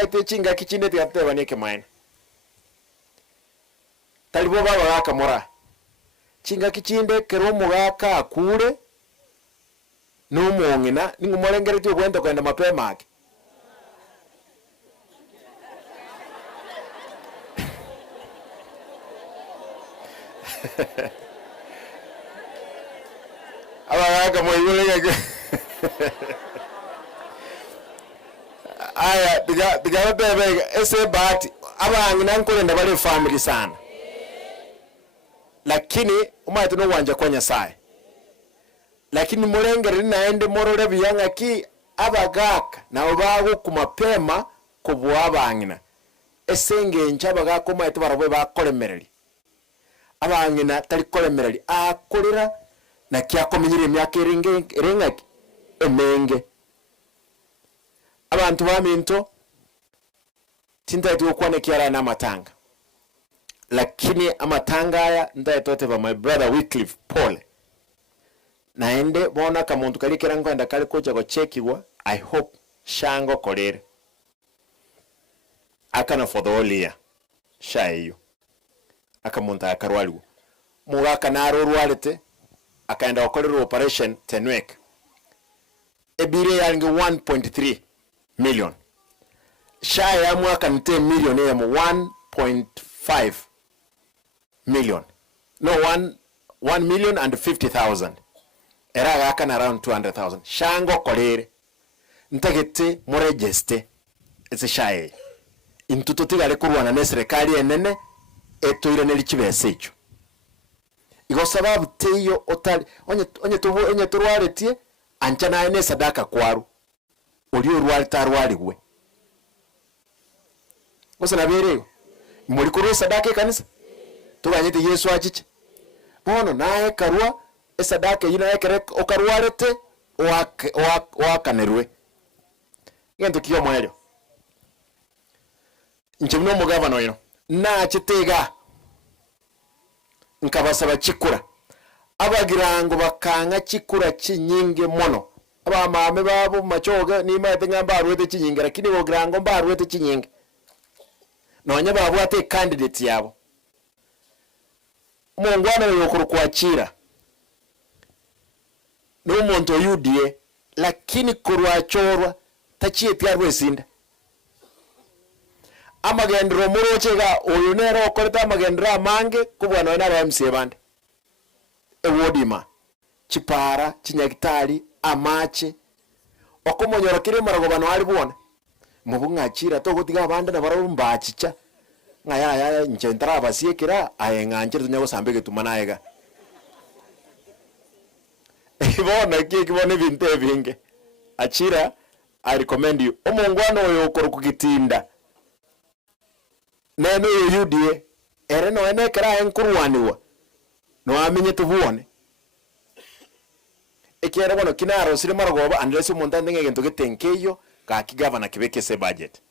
maite chinga kichinde tigateba ni kemaina talibo baba gakamora chinga kichinde kero mugaka akure no mongina ningumorengere tyo kwenda kwenda mapema ake abagaka moyulega aya diga bebe ese bahati abangina nkolenda bale family sana lakini umaite no wanja kwa Nyasaye lakini murengere naende morore biyanga ki abagaka nabo bago kumapema kubwa abangina esenge nchabagaka umaite barabwe bakolemereri abangina tali kolemereri akorera na kyakomenyire emyaka erengaki emenge abantu baminto tintaiti okwane kiara na matanga lakini amatanga aya ndaitote ba my brother Wycliffe Paul naende bona kamuntu kali kirango enda kali koja go chekiwa I hope shango kolere akana for the whole year shayo akamunta akarwaliwo mugaka naro rwalete akaenda okolera operation tenwek ebire yange 1.3 million shaya ya mwaka nite million ya 1.5 million no 1,050,000 era gaka na around 200,000 shango kolere ntagete mo register ese shaya intuto tigale kurwana ne serikali enene etoire ne lichibese icho iko sababu teyo otali onye turwaletie anchana ene sadaka kwaru oli orwalitarwaligwe osana bereo muri kuru sadaka kanisa tuganyite Yesu achiche bono naye karwa esadaka yina yekere okarwarete wakanerwe ngento kiyo mwelyo nchimno mugavano yino na chitega nkabasaba chikura abagirango bakanga chikura chinyinge mono abamame babo machoga ni maite ngamba arwete chinyinge lakini bogirango mbarwete chinyinge nonya babo ate candidate yabo mungwana yokuru kwachira no monto UDA lakini kurwachorwa tachie pyarwe sinda amagendro murochega oyunero okoreta amagendra mange kubwana na MCA bande ewodima chipara chinyagitari amache okomonyoro kire maragobano ali bwone mubungachira to gutiga bande na barumba chicha ngaya ncentra basiekira ayenganjira tunyago sambege tumanaega ibona kibone binte binge achira I recommend you omongwano oyo korukugitinda neno UDA ere no ene kara enkurwaniwa no amenye tubuone ekera bono kinaro sire maragoba unless umuntu andenge gento getenkeyo ka kigavana kibeke se budget